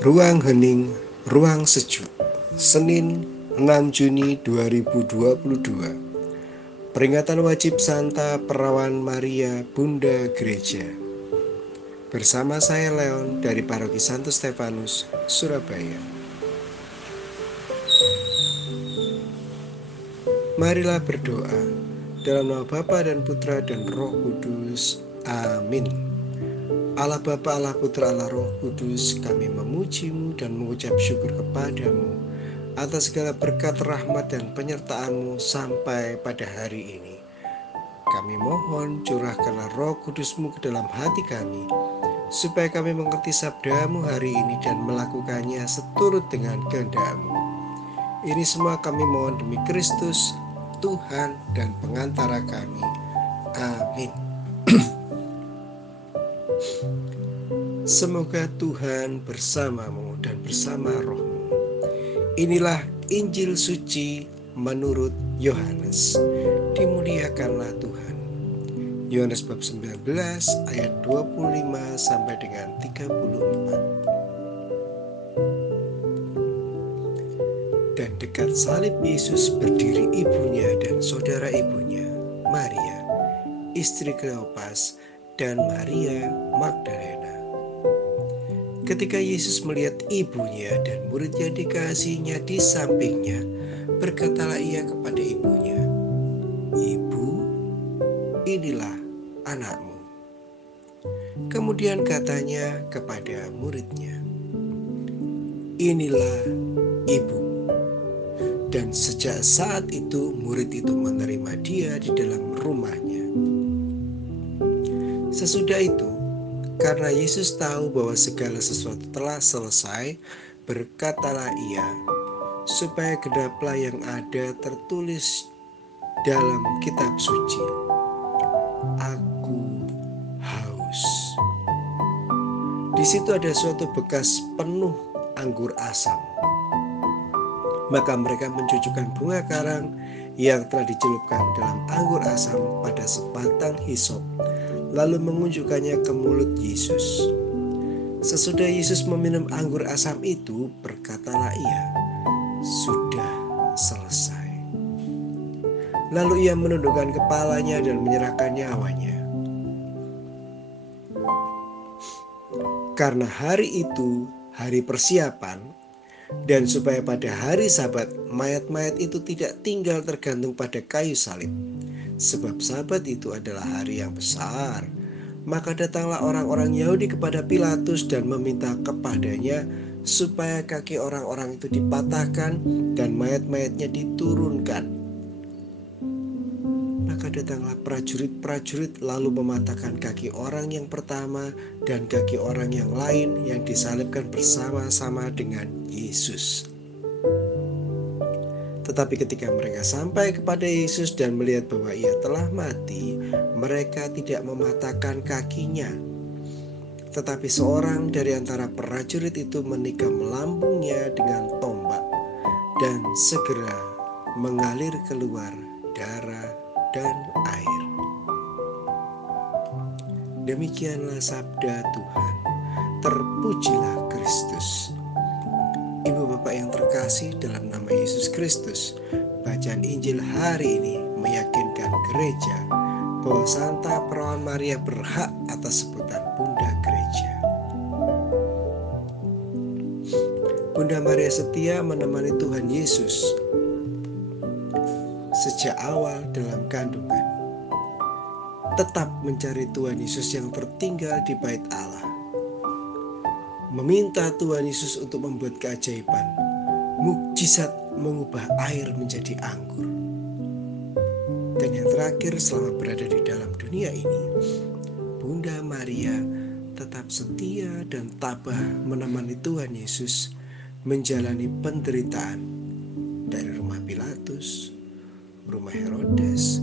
Ruang Hening, Ruang Sejuk, Senin 6 Juni 2022. Peringatan wajib Santa Perawan Maria Bunda Gereja. Bersama saya Leon dari Paroki Santo Stefanus, Surabaya. Marilah berdoa dalam nama Bapa dan Putra dan Roh Kudus. Amin. Allah Bapa, Allah Putra, Allah Roh Kudus, kami memuji-Mu dan mengucap syukur kepadamu atas segala berkat, rahmat, dan penyertaan-Mu sampai pada hari ini. Kami mohon curahkanlah Roh Kudus-Mu ke dalam hati kami, supaya kami mengerti sabda-Mu hari ini dan melakukannya seturut dengan kehendak-Mu. Ini semua kami mohon demi Kristus, Tuhan dan pengantara kami. Amin. Semoga Tuhan bersamamu dan bersama rohmu. Inilah Injil suci menurut Yohanes. Dimuliakanlah Tuhan. Yohanes bab 19 ayat 25 sampai dengan 34. Dan dekat salib Yesus berdiri ibunya dan saudara ibunya, Maria, istri Kleopas, dan Maria Magdalena. Ketika Yesus melihat ibunya dan murid yang dikasihinya di sampingnya, berkatalah ia kepada ibunya, "Ibu, inilah anakmu." Kemudian katanya kepada muridnya, "Inilah ibu." Dan sejak saat itu murid itu menerima dia di dalam rumahnya. Sesudah itu, karena Yesus tahu bahwa segala sesuatu telah selesai, berkatalah ia, supaya genaplah yang ada tertulis dalam kitab suci, "Aku haus." Di situ ada suatu bekas penuh anggur asam. Maka mereka mencucukkan bunga karang yang telah dicelupkan dalam anggur asam pada sebatang hisop, lalu mengunjukkannya ke mulut Yesus. Sesudah Yesus meminum anggur asam itu, berkatalah ia, "Sudah selesai." Lalu ia menundukkan kepalanya dan menyerahkan nyawanya. Karena hari itu hari persiapan, dan supaya pada hari Sabat mayat-mayat itu tidak tinggal tergantung pada kayu salib, sebab Sabat itu adalah hari yang besar, maka datanglah orang-orang Yahudi kepada Pilatus dan meminta kepadanya supaya kaki orang-orang itu dipatahkan dan mayat-mayatnya diturunkan. Maka datanglah prajurit-prajurit lalu mematahkan kaki orang yang pertama dan kaki orang yang lain yang disalibkan bersama-sama dengan Yesus. Tetapi ketika mereka sampai kepada Yesus dan melihat bahwa ia telah mati, mereka tidak mematahkan kakinya. Tetapi seorang dari antara prajurit itu menikam lambungnya dengan tombak, dan segera mengalir keluar darah dan air. Demikianlah sabda Tuhan. Terpujilah Kristus. Ibu bapak yang terkasih dalam nama Yesus Kristus, bacaan Injil hari ini meyakinkan gereja bahwa Santa Perawan Maria berhak atas sebutan Bunda Gereja. Bunda Maria setia menemani Tuhan Yesus sejak awal dalam kandungan, tetap mencari Tuhan Yesus yang tertinggal di bait Allah, meminta Tuhan Yesus untuk membuat keajaiban, mukjizat mengubah air menjadi anggur. Dan yang terakhir, selama berada di dalam dunia ini, Bunda Maria tetap setia dan tabah menemani Tuhan Yesus menjalani penderitaan dari rumah Pilatus, rumah Herodes,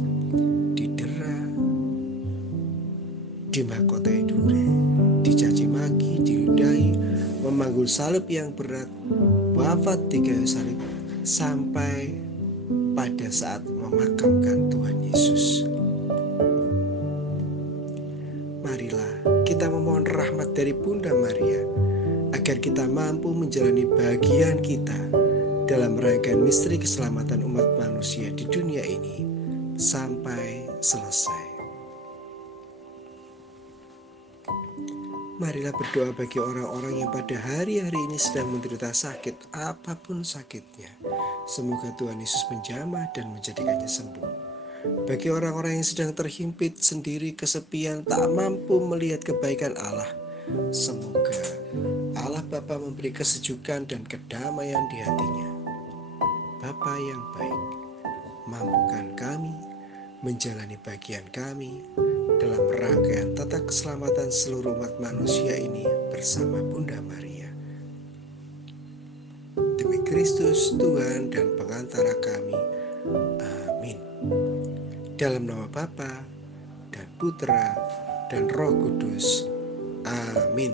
didera, dimahkotai duri, dicaci maki, diludahi, memanggul salib yang berat, wafat di kayu salib, sampai pada saat memakamkan Tuhan Yesus. Marilah kita memohon rahmat dari Bunda Maria, agar kita mampu menjalani bagian kita dalam rangkaian misteri keselamatan umat manusia di dunia ini sampai selesai. Marilah berdoa bagi orang-orang yang pada hari-hari ini sedang menderita sakit, apapun sakitnya. Semoga Tuhan Yesus menjamah dan menjadikannya sembuh. Bagi orang-orang yang sedang terhimpit sendiri, kesepian, tak mampu melihat kebaikan Allah, semoga Allah Bapa memberi kesejukan dan kedamaian di hatinya. Bapa yang baik, mampukan kami menjalani bagian kami dalam rangkaian tata keselamatan seluruh umat manusia ini bersama Bunda Maria. Demi Kristus Tuhan dan pengantara kami. Amin. Dalam nama Bapa dan Putra dan Roh Kudus. Amin.